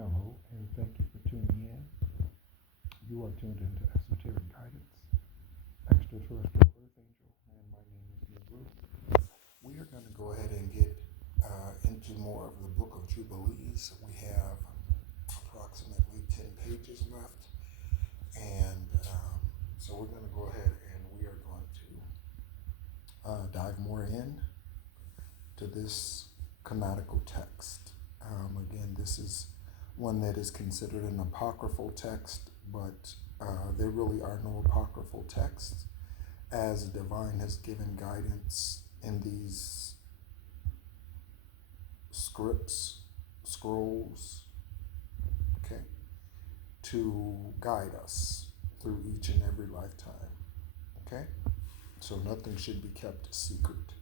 Hello, and thank you for tuning in. You are tuned into Esoteric Guidance, Extraterrestrial Earth Angel, and my name is Negro. We are going to go ahead and get into more of the book of Jubilees. We have approximately 10 pages left, and so we're going to go ahead and we are going to dive more in to this canonical text. Again, this is one that is considered an apocryphal text, but there really are no apocryphal texts, as divine has given guidance in these scripts, scrolls, okay, to guide us through each and every lifetime, okay? So nothing should be kept secret.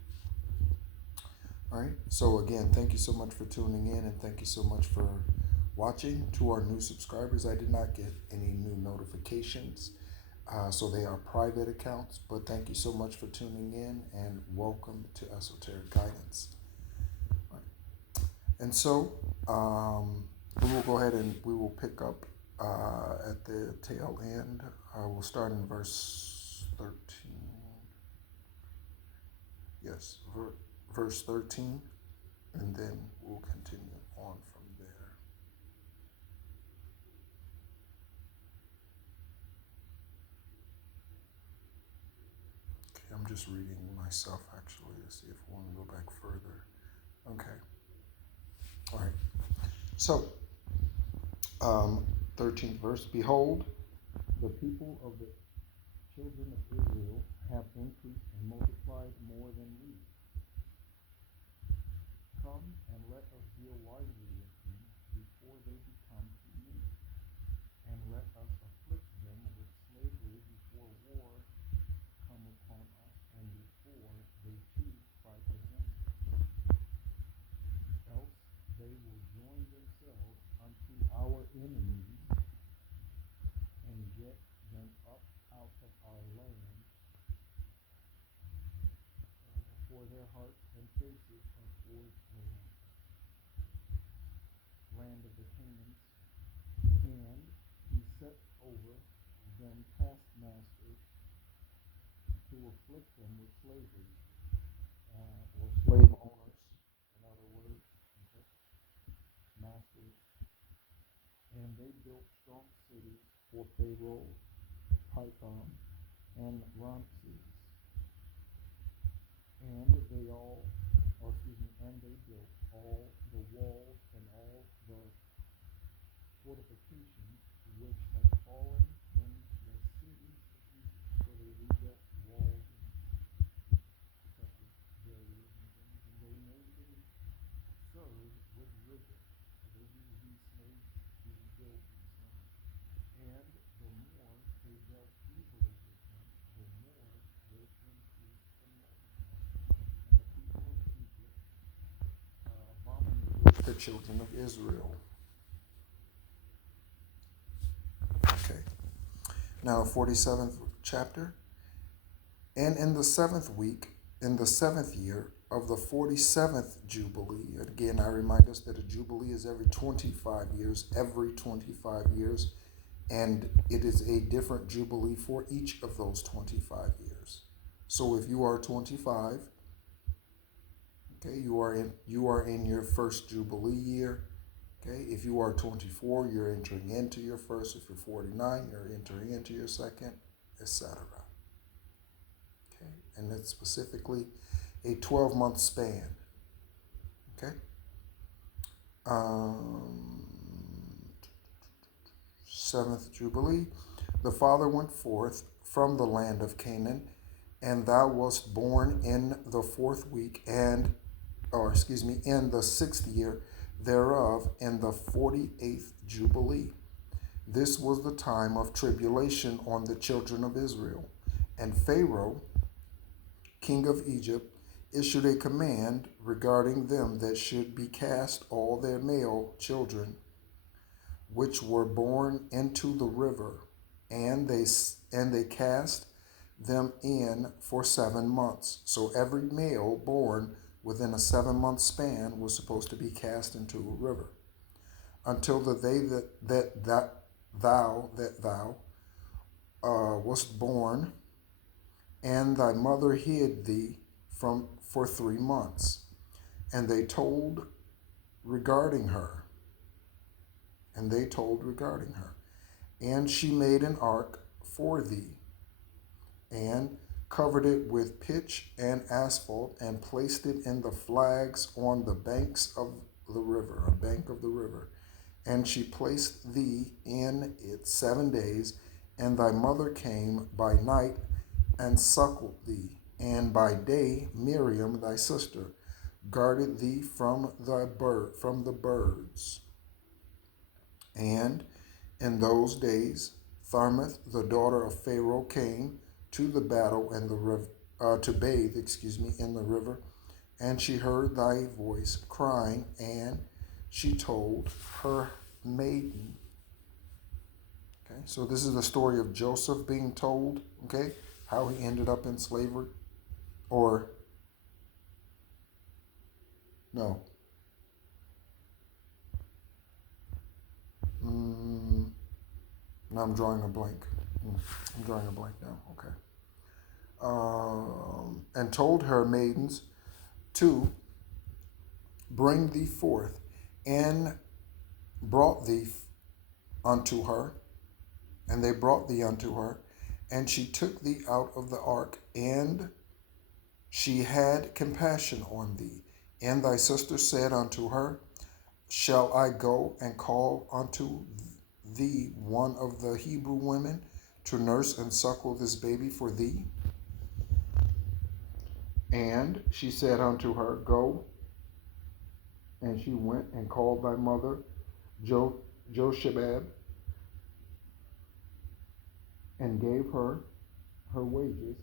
All right, so again, thank you so much for tuning in, and thank you so much for watching. To our new subscribers, I did not get any new notifications, so they are private accounts, but thank you so much for tuning in, and welcome to Esoteric Guidance. All right. And so we will go ahead and we will pick up at the tail end. We'll start in verse 13. Yes, verse 13, and then we'll continue on from there. Okay, I'm just reading myself actually to see if I want to go back further. Okay. All right. So, 13th verse, behold, the people of the children of Israel have increased and multiplied more than we. Come and let us deal wisely with them before they become too many, and let us afflict them with slavery before war come upon us, and before they too fight against us. Else they will join themselves unto our enemies, and get them up out of our land, for their hearts and faces are towards the land of the Canaanites, and he set over them taskmasters to afflict them with slavery, or slave owners, in other words, okay, masters. And they built strong cities for Pharaoh, Python, and Ramses. And they built all the walls and all the fortifications which had fallen in the cities of Egypt. So they rebuilt walls and protected barriers and things, and they made them serve with rigor. So they used these slaves to build these things. And the more they dealt evilly with them, the more they increased and multiplied. And the people of Egypt abominated the children of Israel. Okay. Now, 47th chapter. And in the 7th week, in the 7th year of the 47th Jubilee, again, I remind us that a Jubilee is every 25 years, and it is a different Jubilee for each of those 25 years. So if you are 25, okay, you are in your first Jubilee year. Okay, if you are 24, you're entering into your first. If you're 49, you're entering into your second, etc. Okay, and it's specifically a 12-month span. Okay. 7th Jubilee. The father went forth from the land of Canaan, and thou wast born in the 4th week, in the 6th year thereof, in the 48th Jubilee. This was the time of tribulation on the children of Israel. And Pharaoh, king of Egypt, issued a command regarding them that should be cast all their male children which were born into the river, and they cast them in for 7 months. So every male born within a 7-month span was supposed to be cast into a river. until the day that thou wast born, and thy mother hid thee from for 3 months. And they told regarding her, and they told regarding her. And she made an ark for thee, and covered it with pitch and asphalt, and placed it in the flags on the banks of the river, a bank of the river. And she placed thee in it 7 days, and thy mother came by night and suckled thee, and by day Miriam thy sister guarded thee from the birds. And in those days Tharmeth, the daughter of Pharaoh, came to the battle in the river, to bathe, in the river, and she heard thy voice crying, and she told her maiden. Okay, so this is the story of Joseph being told, okay, how he ended up in slavery, or no. No, I'm drawing a blank. I'm drawing a blank now. Okay. And told her maidens to bring thee forth, and brought thee unto her, and they brought thee unto her, and she took thee out of the ark, and she had compassion on thee. And thy sister said unto her, Shall I go and call unto thee one of the Hebrew women to nurse and suckle this baby for thee? And she said unto her, Go. And she went and called thy mother Jochebed, and gave her her wages,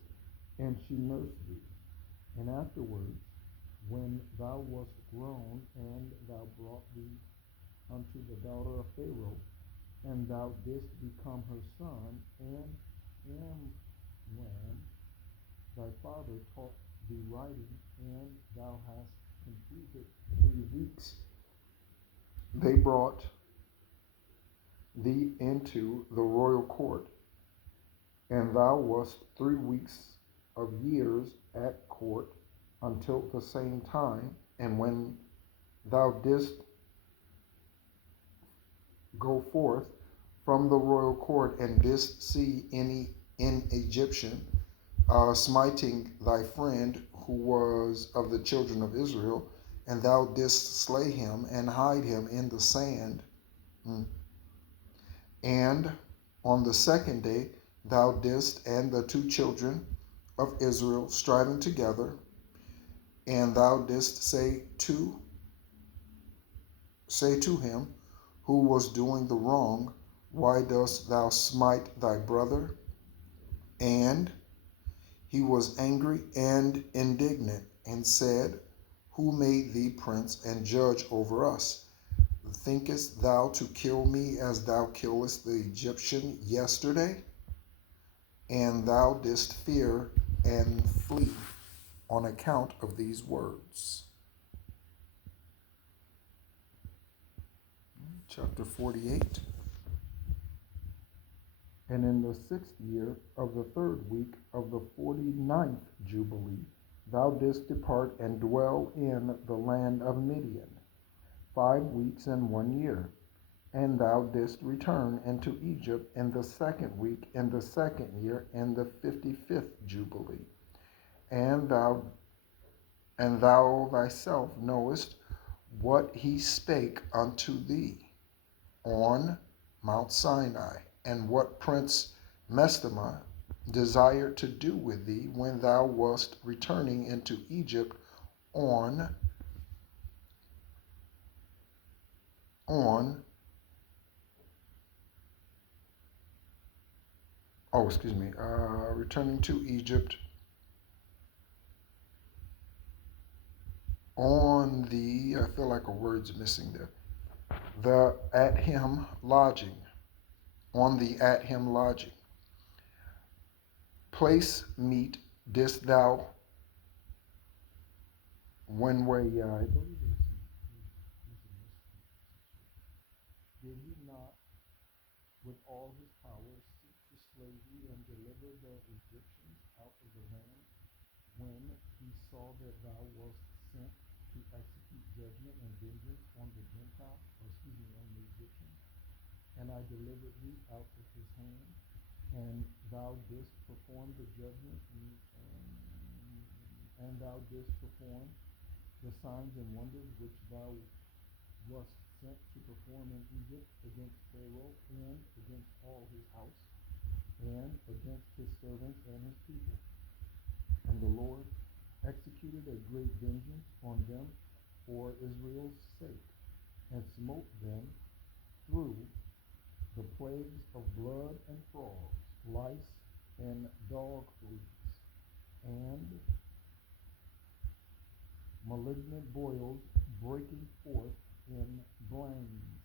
and she nursed thee. And afterwards, when thou wast grown, and thou brought thee unto the daughter of Pharaoh, and thou didst become her son, and Amram thy father taught thee writing, and thou hast completed 3 weeks, they brought thee into the royal court, and thou wast 3 weeks of years at court until the same time. And when thou didst go forth from the royal court, and didst see any Egyptian smiting thy friend who was of the children of Israel, and thou didst slay him and hide him in the sand. And on the second day thou didst, and the 2 children of Israel striving together, and thou didst say to him who was doing the wrong, Why dost thou smite thy brother? And he was angry and indignant, and said, Who made thee prince and judge over us? Thinkest thou to kill me as thou killest the Egyptian yesterday? And thou didst fear and flee on account of these words. Chapter 48. And in the 6th year of the 3rd week of the 49th Jubilee, thou didst depart and dwell in the land of Midian 5 weeks and 1 year. And thou didst return into Egypt in the 2nd week in the 2nd year in the 55th Jubilee. And thou thyself knowest what he spake unto thee on Mount Sinai, and what Prince Mestama desired to do with thee when thou wast returning into Egypt on returning to Egypt on the, I feel like a word's missing there, the at him lodging, on the at him lodging. Place meet didst thou when way, I believe with all his power, seek to slay thee and deliver the Egyptians out of the land, when he saw that thou wast sent to execute judgment and vengeance on the Gentiles, on the Egyptians, and I delivered thee out of his hand, and thou didst perform the judgment, and thou didst perform the signs and wonders which thou wast sent to perform in Egypt against Pharaoh and against all his house and against his servants and his people. And the Lord executed a great vengeance on them for Israel's sake, and smote them through the plagues of blood and frogs, lice and dog fleas, and malignant boils breaking forth in blains,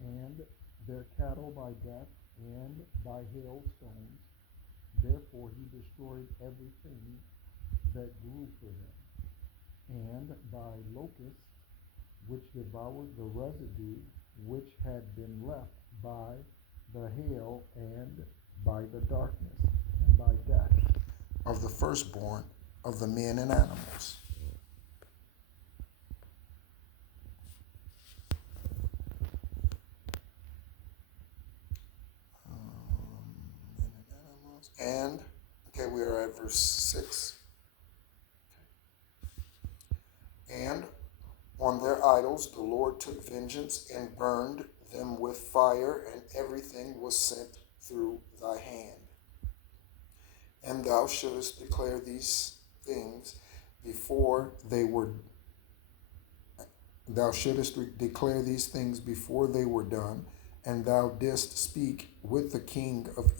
and their cattle by death and by hailstones. Therefore he destroyed everything that grew for them, and by locusts, which devoured the residue which had been left by the hail, and by the darkness, and by death of the firstborn of the men and animals. And, okay, we are at verse 6. And on their idols the Lord took vengeance and burned them with fire, and everything was sent through thy hand. And thou shouldest declare these things before they were done, and thou didst speak with the king of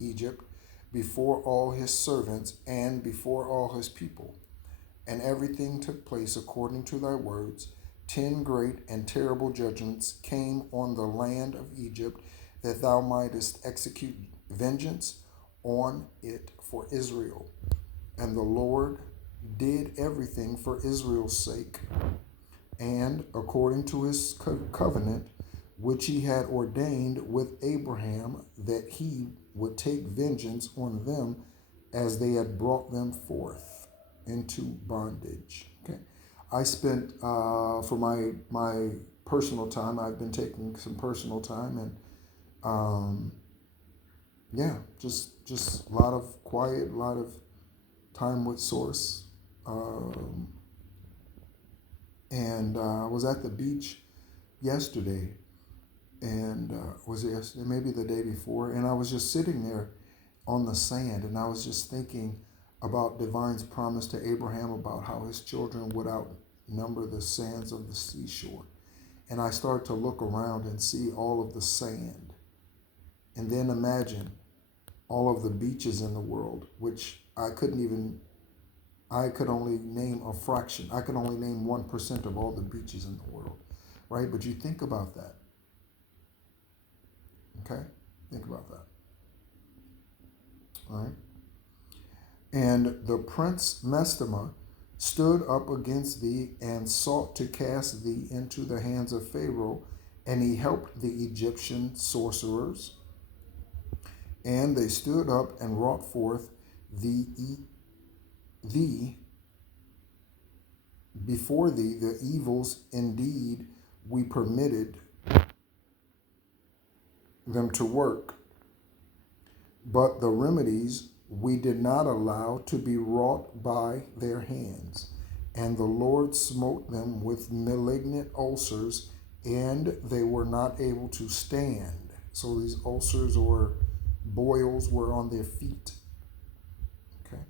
Egypt before all his servants and before all his people. And everything took place according to thy words. 10 great and terrible judgments came on the land of Egypt, that thou mightest execute vengeance on it for Israel. And the Lord did everything for Israel's sake, and according to his covenant, which he had ordained with Abraham, that he would take vengeance on them as they had brought them forth into bondage. Okay, I spent for my personal time. I've been taking some personal time, and just a lot of quiet, a lot of time with Source. And I was at the beach yesterday, and was it yesterday? Maybe the day before. And I was just sitting there on the sand, and I was just thinking about Divine's promise to Abraham about how his children would outnumber the sands of the seashore. And I started to look around and see all of the sand, and then imagine all of the beaches in the world, which I could only name a fraction. I could only name 1% of all the beaches in the world, right? But you think about that, okay? Think about that, all right? And the prince Mestama stood up against thee and sought to cast thee into the hands of Pharaoh, and he helped the Egyptian sorcerers. And they stood up and wrought forth before thee the evils indeed we permitted them to work, but the remedies we did not allow to be wrought by their hands. And the Lord smote them with malignant ulcers, and they were not able to stand. So these ulcers or boils were on their feet. Okay.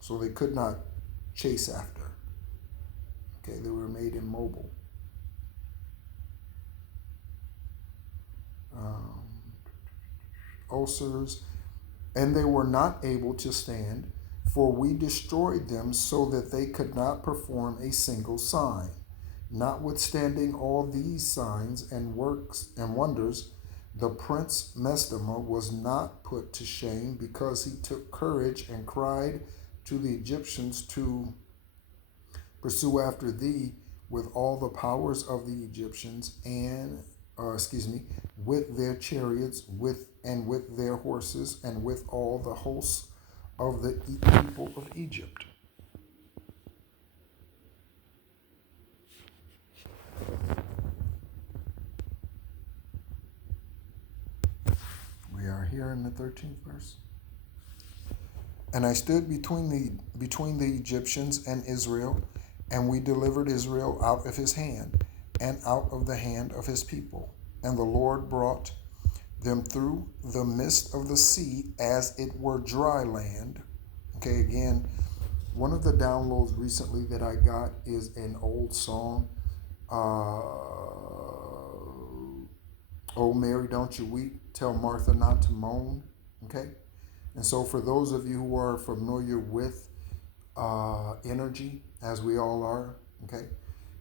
So they could not chase after. Okay, they were made immobile. Ulcers, and they were not able to stand, for we destroyed them so that they could not perform a single sign. Notwithstanding all these signs and works and wonders, the prince Mestama was not put to shame, because he took courage and cried to the Egyptians to pursue after thee with all the powers of the Egyptians and with their chariots, with their horses, and with all the hosts of the people of Egypt. We are here in the 13th verse. And I stood between the Egyptians and Israel, and we delivered Israel out of his hand and out of the hand of his people. And the Lord brought them through the midst of the sea as it were dry land. Okay, again, one of the downloads recently that I got is an old song. Oh Mary, don't you weep, tell Martha not to moan. Okay, and so for those of you who are familiar with energy, as we all are, okay,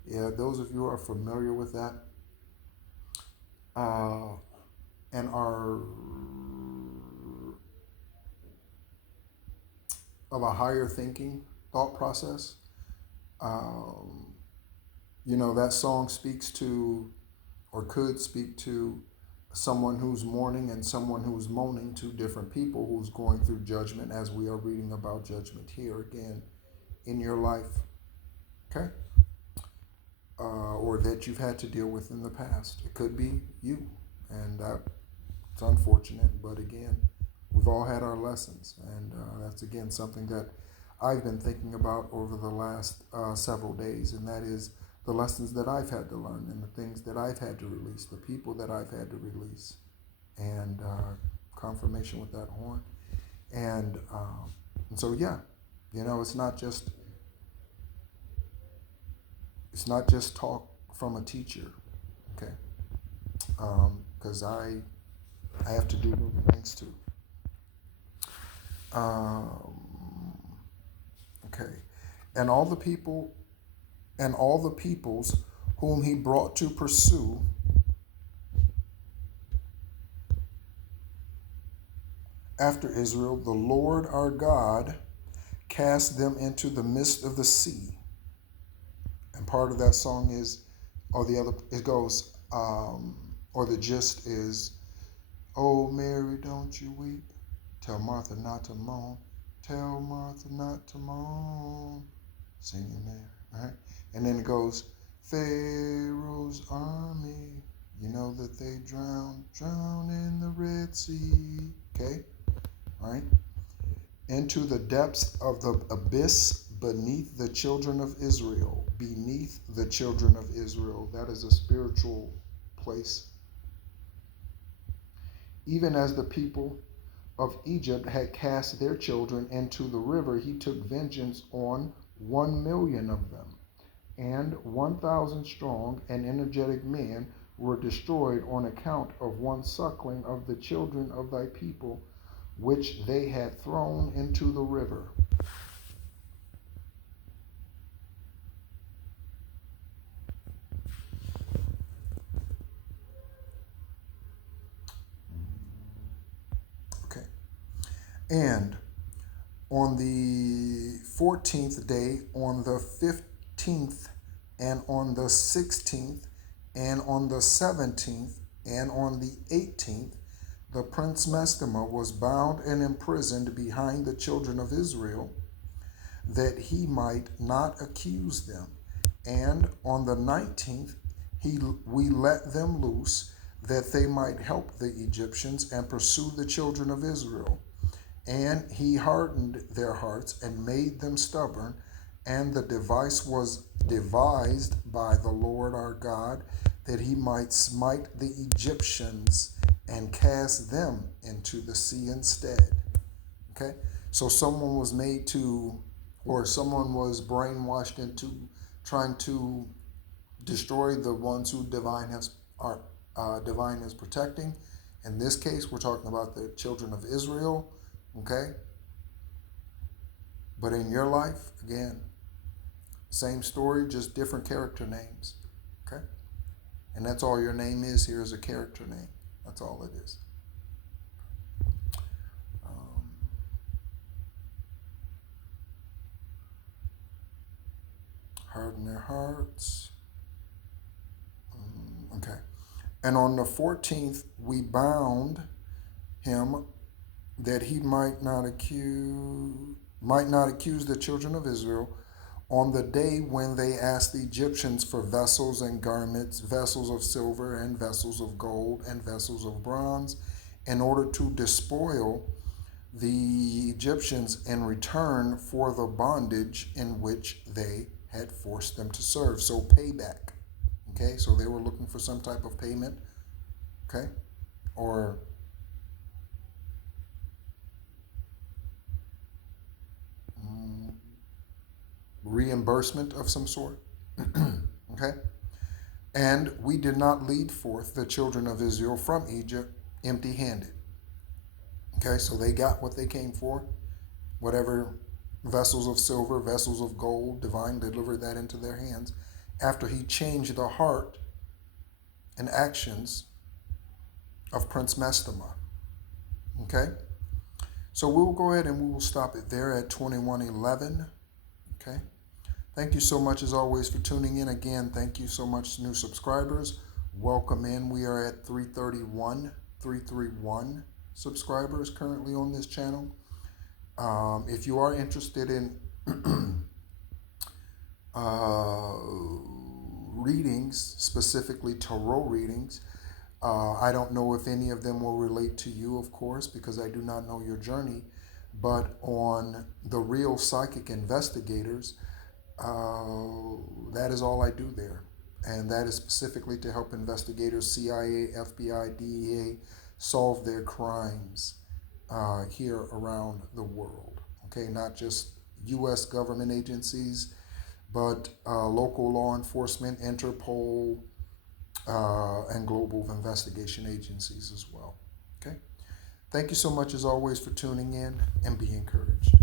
yeah, those of you who are familiar with that and are of a higher thinking thought process, that song speaks to, or could speak to, someone who's mourning and someone who's moaning, two different people who's going through judgment, as we are reading about judgment here again in your life, okay? Or that you've had to deal with in the past. It could be you, and it's unfortunate, but again, we've all had our lessons, and that's again something that I've been thinking about over the last several days, and that is the lessons that I've had to learn and the things that I've had to release, the people that I've had to release, and confirmation with that horn. And so, yeah, it's not just talk from a teacher, okay? Because I have to do those things too. Okay, and all the peoples whom he brought to pursue after Israel, the Lord our God cast them into the midst of the sea. And part of that song is, it goes, or the gist is, oh Mary, don't you weep, tell Martha not to moan, tell Martha not to moan, singing there, all right? And then it goes, Pharaoh's army, that they drown in the Red Sea, okay, all right? Into the depths of the abyss beneath the children of Israel. Beneath the children of Israel. That is a spiritual place. Even as the people of Egypt had cast their children into the river, he took vengeance on 1,000,000 of them. And 1,000 strong and energetic men were destroyed on account of one suckling of the children of thy people, which they had thrown into the river. Okay. And on the 14th day, on the 15th, and on the 16th, and on the 17th, and on the 18th, the prince Mestama was bound and imprisoned behind the children of Israel, that he might not accuse them. And on the 19th, we let them loose, that they might help the Egyptians and pursue the children of Israel. And he hardened their hearts and made them stubborn. And the device was devised by the Lord our God, that he might smite the Egyptians and cast them into the sea instead. Okay? So someone was brainwashed into trying to destroy the ones who divine is protecting. In this case, we're talking about the children of Israel. Okay? But in your life, again, same story, just different character names. Okay? And that's all your name is here, is a character name. That's all it is. Harden their hearts. And on the 14th, we bound him that he might not accuse the children of Israel on the day when they asked the Egyptians for vessels and garments, vessels of silver and vessels of gold and vessels of bronze, in order to despoil the Egyptians in return for the bondage in which they had forced them to serve. So payback. Okay, so they were looking for some type of payment, okay, or mm, reimbursement of some sort. Okay, and we did not lead forth the children of Israel from Egypt empty handed. Okay, so they got what they came for, whatever vessels of silver, vessels of gold, divine delivered that into their hands after he changed the heart and actions of Prince Mestama. Okay, so we'll go ahead and we will stop it there at 21:11. Okay, thank you so much as always for tuning in. Again, thank you so much, new subscribers. Welcome in. We are at 331 subscribers currently on this channel. If you are interested in uh, readings, specifically tarot readings, I don't know if any of them will relate to you, of course, because I do not know your journey. But on the Real Psychic Investigators, that is all I do there. And that is specifically to help investigators, CIA, FBI, DEA, solve their crimes here around the world. Okay, not just U.S. government agencies, but local law enforcement, Interpol, and global investigation agencies as well. Okay, thank you so much as always for tuning in, and be encouraged.